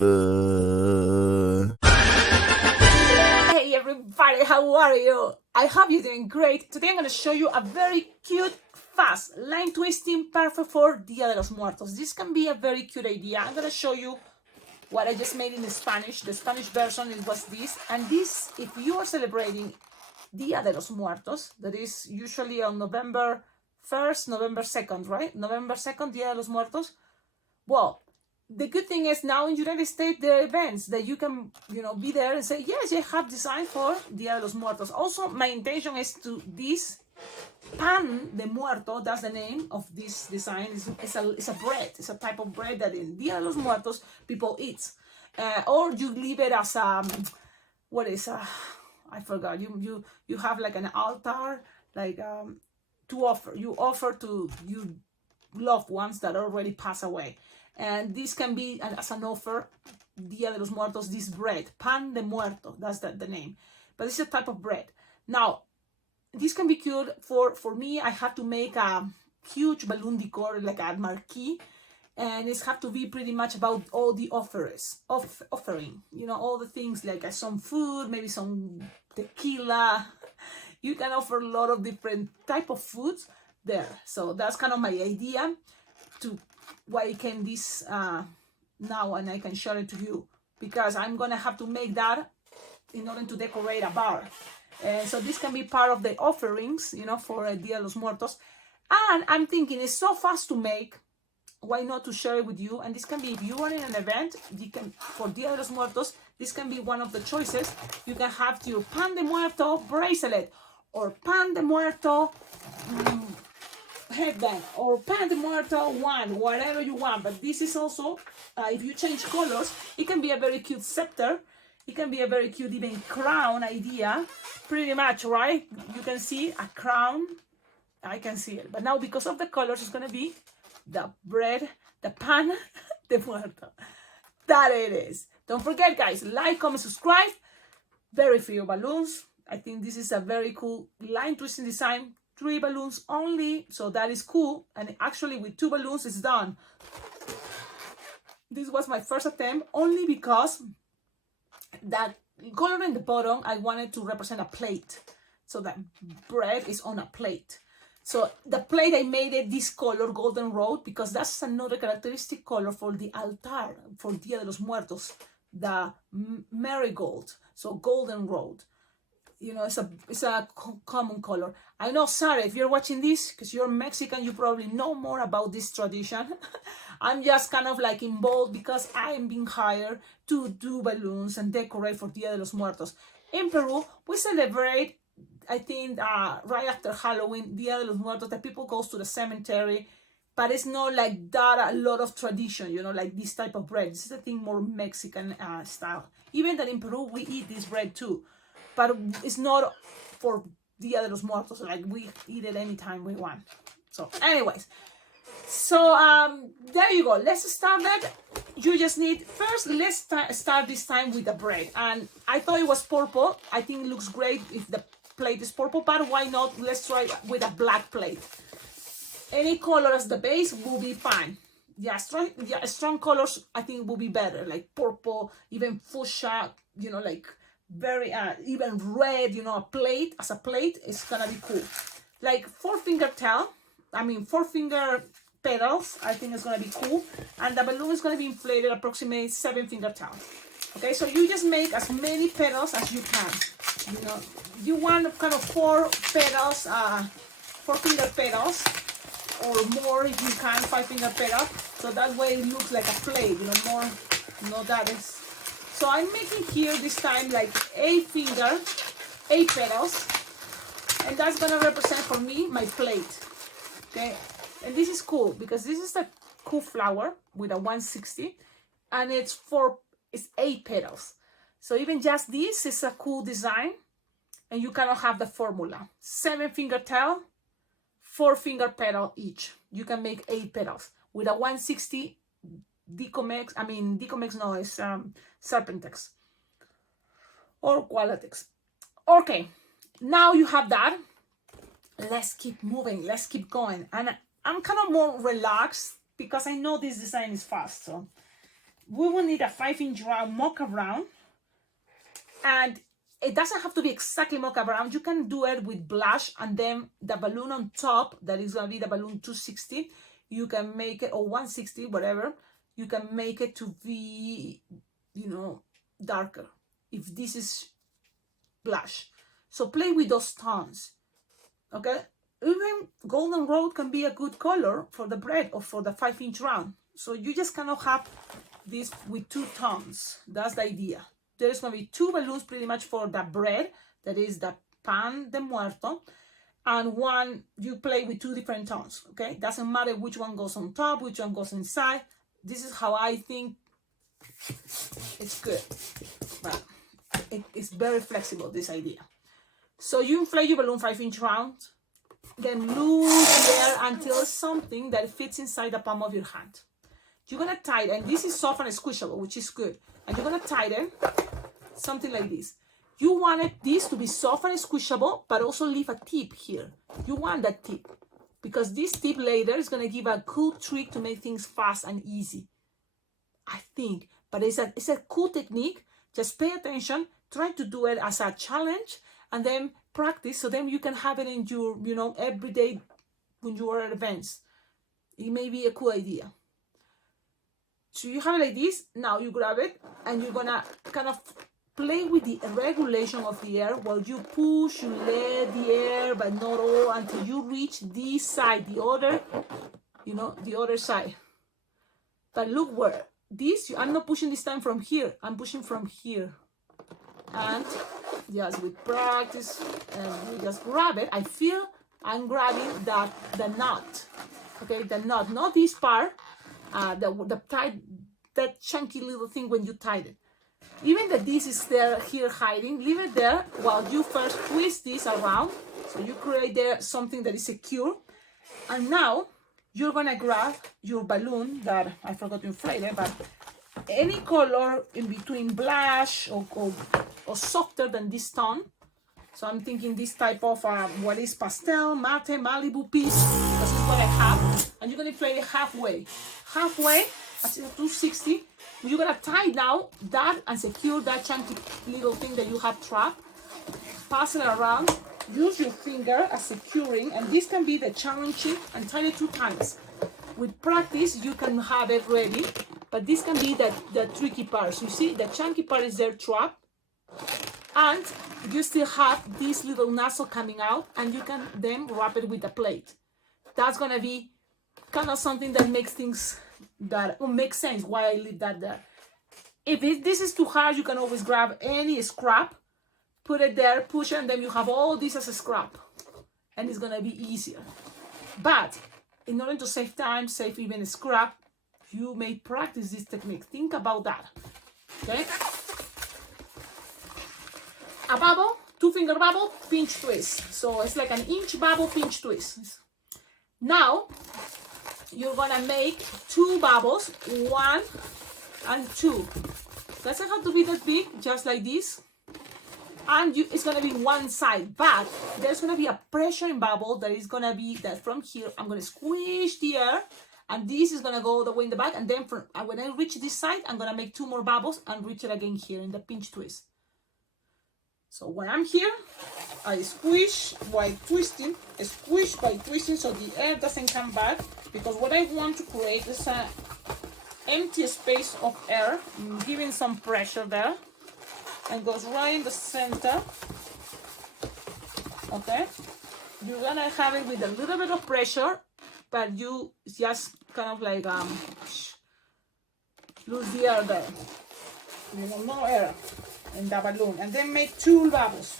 Hey everybody, how are you? I hope you're doing great. Today I'm going to show you a very cute, fast line twisting perfect for Dia de los Muertos. This can be a very cute idea. I'm going to show you what I just made in the Spanish. The Spanish version was this. And this, if you are celebrating Dia de los Muertos, that is usually on November 1st, November 2nd, right? November 2nd, Dia de los Muertos. Well, the good thing is now in United States, there are events that you can, be there and say, yes, I have designed for Dia de los Muertos. Also, my intention is to this pan de muerto, that's the name of this design. It's a bread. It's a type of bread that in Dia de los Muertos people eat. Or you leave it as I forgot. You have like an altar, like to offer. You offer to your loved ones that already passed away. And this can be as an offer, Dia de los Muertos, this bread, pan de muerto, that's the name. But it's a type of bread. Now, this can be cute for me. I have to make a huge balloon decor, like a marquee. And it have to be pretty much about all the offering, all the things like some food, maybe some tequila. You can offer a lot of different type of foods there. So that's kind of my idea to why came this now, and I can show it to you because I'm gonna have to make that in order to decorate a bar. And so this can be part of the offerings, for Dia de los Muertos. And I'm thinking it's so fast to make, why not to share it with you? And this can be, if you are in an event, you can, for Dia de los Muertos, this can be one of the choices. You can have your pan de muerto bracelet or pan de muerto headband or pan de muerto wand, whatever you want. But this is also, if you change colors, it can be a very cute scepter. It can be a very cute even crown idea, pretty much, right? You can see a crown. I can see it. But now because of the colors, it's going to be the bread, the pan de muerto. That it is. Don't forget, guys, like, comment, subscribe. Very few balloons. I think this is a very cool line twisting design. 3 balloons only, so that is cool. And actually with 2 balloons it's done. This was my first attempt only because that color in the bottom I wanted to represent a plate, so that bread is on a plate. So the plate I made it this color, golden road, because that's another characteristic color for the altar for Dia de los Muertos, the marigold, so golden road. It's a common color. I know, Sarah, if you're watching this, because you're Mexican, you probably know more about this tradition. I'm just kind of like involved because I'm being hired to do balloons and decorate for Dia de los Muertos. In Peru, we celebrate, I think, right after Halloween, Dia de los Muertos, the people goes to the cemetery, but it's not like that a lot of tradition, like this type of bread. This is, I think, more Mexican style. Even that in Peru, we eat this bread too. But it's not for Dia de los Muertos. Like, we eat it anytime we want. So, anyways. So, there you go. Let's start that. You just need, first, let's start this time with the bread. And I thought it was purple. I think it looks great if the plate is purple. But why not? Let's try with a black plate. Any color as the base will be fine. Yeah, strong colors, I think, will be better. Like purple, even fuchsia, like very even red, a plate as a plate is gonna be cool. Like 4-finger petals, I think is gonna be cool. And the balloon is gonna be inflated approximately 7-finger tail. Okay, so you just make as many petals as you can. You want kind of 4 petals, 4-finger petals, or more if you can, 5-finger petals. So that way it looks like a plate, more, that is. So I'm making here this time like 8 petals, and that's gonna represent for me my plate. Okay, and this is cool because this is a cool flower with a 160, and it's 8 petals. So even just this is a cool design, and you cannot have the formula. 7-finger tail, 4-finger petal each. You can make 8 petals with a 160. Decomex no, it's Serpentex or Qualatex. Okay, now you have that. Let's keep moving, let's keep going. And I'm kind of more relaxed because I know this design is fast. So we will need a 5-inch round mocha round, and it doesn't have to be exactly mocha brown. You can do it with blush, and then the balloon on top, that is going to be the balloon 260, you can make it, or 160, whatever, you can make it to be, you know, darker if this is blush. So play with those tones, okay? Even golden road can be a good color for the bread or for the 5-inch round. So you just cannot have this with 2 tones. That's the idea. There's going to be 2 balloons pretty much for the bread, that is the pan de muerto, and one you play with 2 different tones, okay? Doesn't matter which one goes on top, which one goes inside. This is how I think it's good, but it's very flexible, this idea. So you inflate your balloon 5-inch round, then lose the air until something that fits inside the palm of your hand. You're going to tighten, and this is soft and squishable, which is good. And you're going to tighten something like this. You wanted this to be soft and squishable, but also leave a tip here. You want that tip, because this tip later is going to give a cool trick to make things fast and easy, I think. But it's a cool technique. Just pay attention, try to do it as a challenge, and then practice, so then you can have it in your, you know, everyday when you are at events. It may be a cool idea. So you have it like this. Now you grab it, and you're gonna kind of play with the regulation of the air while you push, you let the air, but not all, until you reach this side, the other, you know, the other side. But look where this, I'm not pushing this time from here, I'm pushing from here. And just with practice, and we just grab it. I feel I'm grabbing the knot, okay, the knot, not this part, the tight, that chunky little thing when you tie it. Even that this is there here hiding, leave it there while you first twist this around, so you create there something that is secure. And now you're gonna grab your balloon that I forgot to inflate it, but any color in between blush or softer than this tone. So I'm thinking this type of what is pastel, mate, Malibu peach. This is what I have. And you're gonna inflate it halfway, at 260. You're gonna tie now that and secure that chunky little thing that you have trapped. Pass it around. Use your finger as securing, and this can be the challenging, and tie it 2 times. With practice, you can have it ready, but this can be the tricky part. So you see, the chunky part is there trapped, and you still have this little nozzle coming out, and you can then wrap it with a plate. That's gonna be kind of something that makes things that will make sense why I leave that there. If this is too hard, you can always grab any scrap, put it there, push it, and then you have all this as a scrap, and it's gonna be easier. But in order to save time, save even scrap, you may practice this technique. Think about that, okay? A bubble, 2-finger bubble, pinch twist. So it's like an inch bubble, pinch twist. Now you're gonna make 2 bubbles, 1 and 2. Doesn't have to be that big, just like this. And it's gonna be one side, but there's gonna be a pressure bubble that is gonna be that from here. I'm gonna squish the air, and this is gonna go all the way in the back. And then when I reach this side, I'm gonna make 2 more bubbles and reach it again here in the pinch twist. So when I'm here, I squish by twisting, squish by twisting, so the air doesn't come back. Because what I want to create is an empty space of air, giving some pressure there, and goes right in the center. Okay, you're gonna have it with a little bit of pressure, but you just kind of like lose the air there. You know, no air in the balloon, and then make 2 bubbles,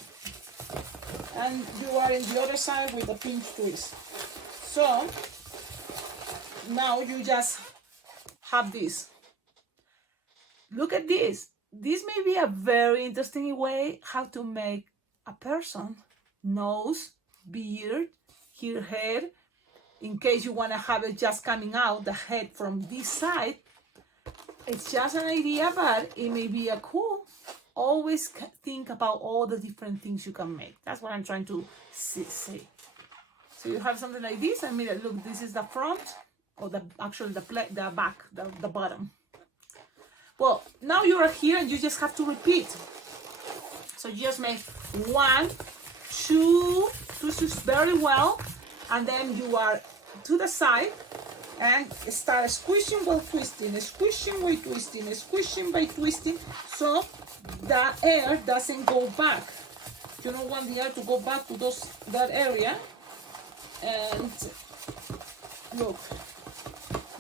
and you are in the other side with a pinch twist. So now you just have this. Look at this. This may be a very interesting way how to make a person, nose, beard, here, head, in case you want to have it just coming out, the head from this side. It's just an idea, but it may be a cool. Always think about all the different things you can make. That's what I'm trying to say. So you have something like this. I mean, look, this is the front, or the back, the bottom. Well, now you are here and you just have to repeat. So you just make 1, 2, twist it very well, and then you are to the side and start squishing while twisting, squishing while twisting, squishing by twisting, so the air doesn't go back. You don't want the air to go back to that area. And look,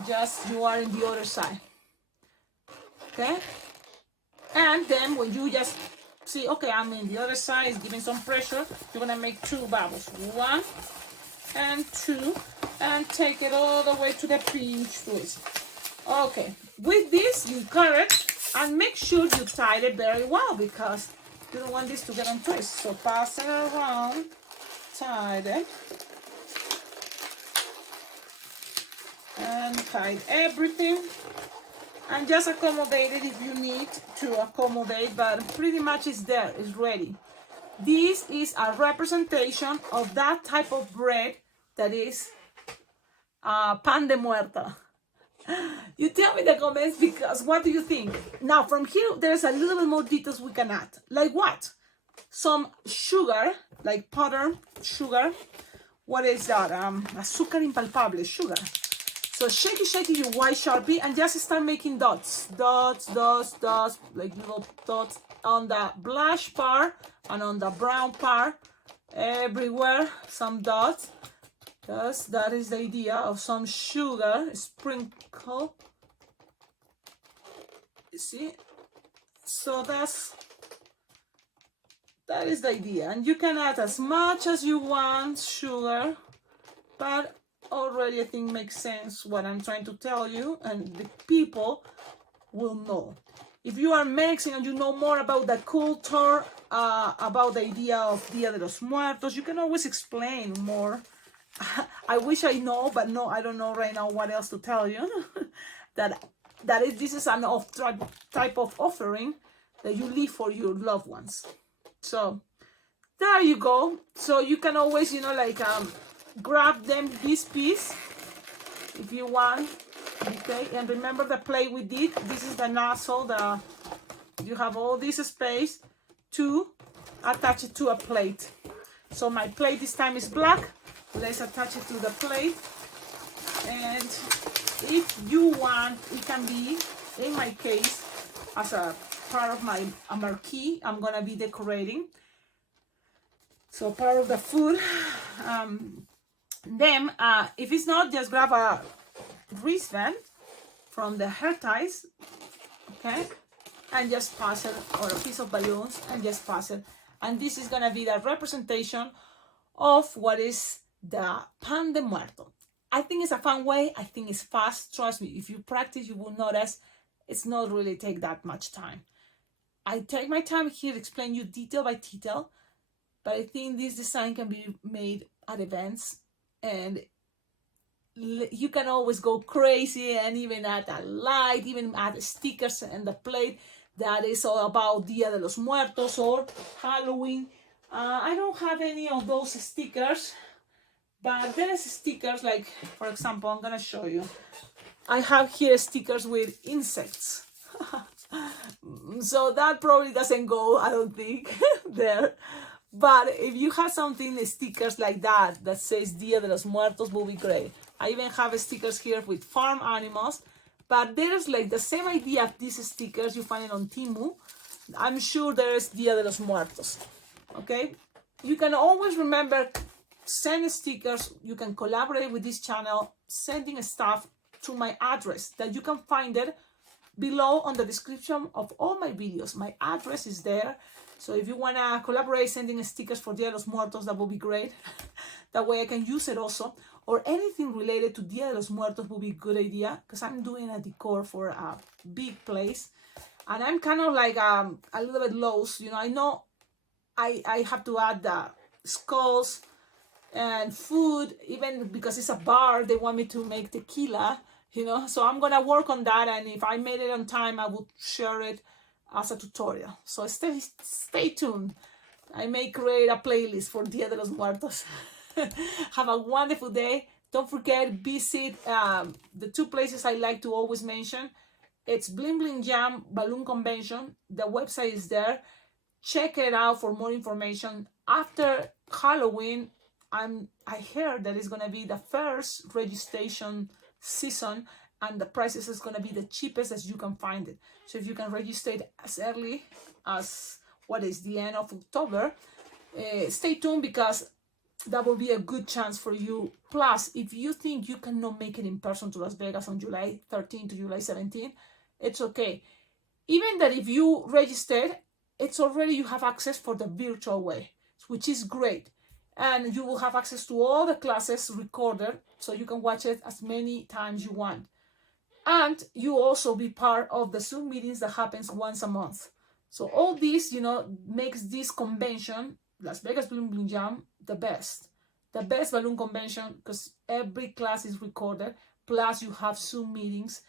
just you are in the other side. Okay? And then when you just see, okay, I'm in the other side, it's giving some pressure, you're gonna make 2 bubbles. 1 and 2, and take it all the way to the pinch twist. Okay, with this, you cut it, and make sure you tie it very well, because you don't want this to get on twist. So pass it around, tie it, and tie everything. And just accommodate it if you need to accommodate, but pretty much it's there, it's ready. This is a representation of that type of bread that is pan de muerto. You tell me in the comments, because what do you think? Now from here, there's a little bit more details we can add. Like what? Some sugar, like powdered sugar. What is that? Azúcar impalpable, sugar. So shake your white Sharpie and just start making dots, like little dots on the blush part and on the brown part, everywhere, some dots. Because that is the idea of some sugar sprinkle. You see? So that is the idea. And you can add as much as you want sugar, but already I think makes sense what I'm trying to tell you, and the people will know. If you are Mexican and you know more about the culture, about the idea of Dia de los Muertos, you can always explain more. I wish I know, but no, I don't know right now what else to tell you. This is an type of offering that you leave for your loved ones. So there you go. So you can always, grab them this piece if you want. Okay, and remember the plate we did. This is the nozzle. You have all this space to attach it to a plate. So my plate this time is black. Let's attach it to the plate. And if you want, it can be, in my case, as a part of my marquee, I'm gonna be decorating. So part of the food. Then, if it's not, just grab a wristband from the hair ties, okay, and just pass it, or a piece of balloons, and just pass it. And this is gonna be the representation of what is the pan de muerto. I think it's a fun way. I think it's fast. Trust me, if you practice, you will notice it's not really take that much time. I take my time here to explain you detail by detail, but I think this design can be made at events, and you can always go crazy and even add a light, even add stickers and the plate that is all about Dia de los Muertos or Halloween. I don't have any of those stickers, but there's stickers like, for example, I'm gonna show you. I have here stickers with insects. So that probably doesn't go, I don't think, there. But if you have something, stickers like that, that says Dia de los Muertos, will be great. I even have stickers here with farm animals, but there's like the same idea of these stickers, you find it on Temu. I'm sure there's Dia de los Muertos, okay? You can always remember, send stickers, you can collaborate with this channel, sending stuff to my address that you can find it below on the description of all my videos. My address is there. So if you want to collaborate, sending stickers for Dia de los Muertos, that will be great. That way I can use it also. Or anything related to Dia de los Muertos will be a good idea, because I'm doing a decor for a big place. And I'm kind of like a little bit lost. I know I have to add the skulls and food, even because it's a bar, they want me to make tequila, So I'm going to work on that. And if I made it on time, I will share it as a tutorial. So stay tuned. I may create a playlist for Dia de los Muertos. Have a wonderful day. Don't forget, visit the 2 places I like to always mention. It's Bling Bling Jam Balloon Convention. The website is there. Check it out for more information. After Halloween, I heard that it's gonna be the first registration season, and the prices is gonna be the cheapest as you can find it. So if you can register it as early as what is the end of October, stay tuned, because that will be a good chance for you. Plus, if you think you cannot make it in person to Las Vegas on July 13 to July 17, it's okay. Even that if you registered, it's already, you have access for the virtual way, which is great. And you will have access to all the classes recorded, so you can watch it as many times you want. And you also be part of the Zoom meetings that happens once a month. So all this, makes this convention, Las Vegas Balloon Balloon Jam, the best balloon convention, because every class is recorded. Plus you have Zoom meetings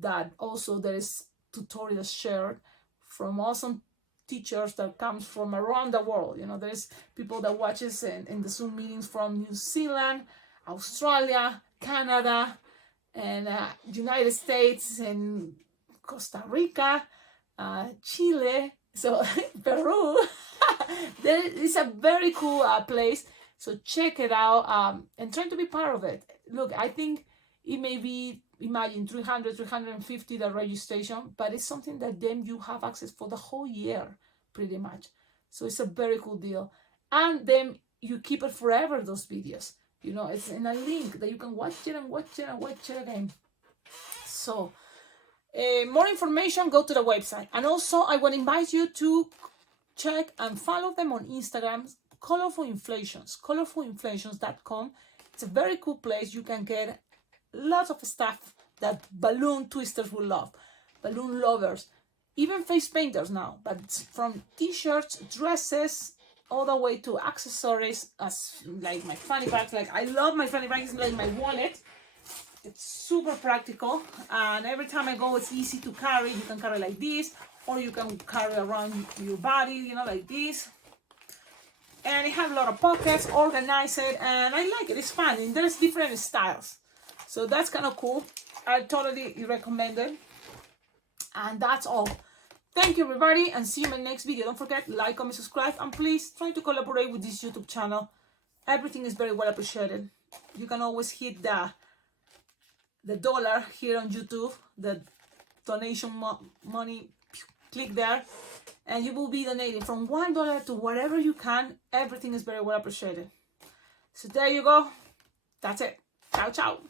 that also there is tutorials shared from awesome teachers that comes from around the world. There's people that watches in the Zoom meetings from New Zealand, Australia, Canada, and United States, and Costa Rica, Chile, so Peru. There is a very cool place, so check it out, and try to be part of it. Look, I think it may be, imagine 350 the registration, but it's something that then you have access for the whole year pretty much. So it's a very cool deal, and then you keep it forever, those videos. It's in a link that you can watch it and watch it and watch it again. So more information, go to the website. And also I want to invite you to check and follow them on Instagram, colorfulinflations.com. It's a very cool place. You can get lots of stuff that balloon twisters will love, balloon lovers, even face painters now, but it's from t-shirts, dresses, all the way to accessories, as like my fanny bags. Like, I love my fanny bags, like my wallet. It's super practical, and every time I go, it's easy to carry. You can carry like this, or you can carry around your body, like this. And it has a lot of pockets, organized, and I like it. It's fun, and there's different styles, so that's kind of cool. I totally recommend it. And that's all. Thank you, everybody, and see you in my next video. Don't forget, like, comment, subscribe, and please try to collaborate with this YouTube channel. Everything is very well appreciated. You can always hit the dollar here on YouTube, the donation money. Click there, and you will be donating from $1 to whatever you can. Everything is very well appreciated. So there you go. That's it. Ciao, ciao.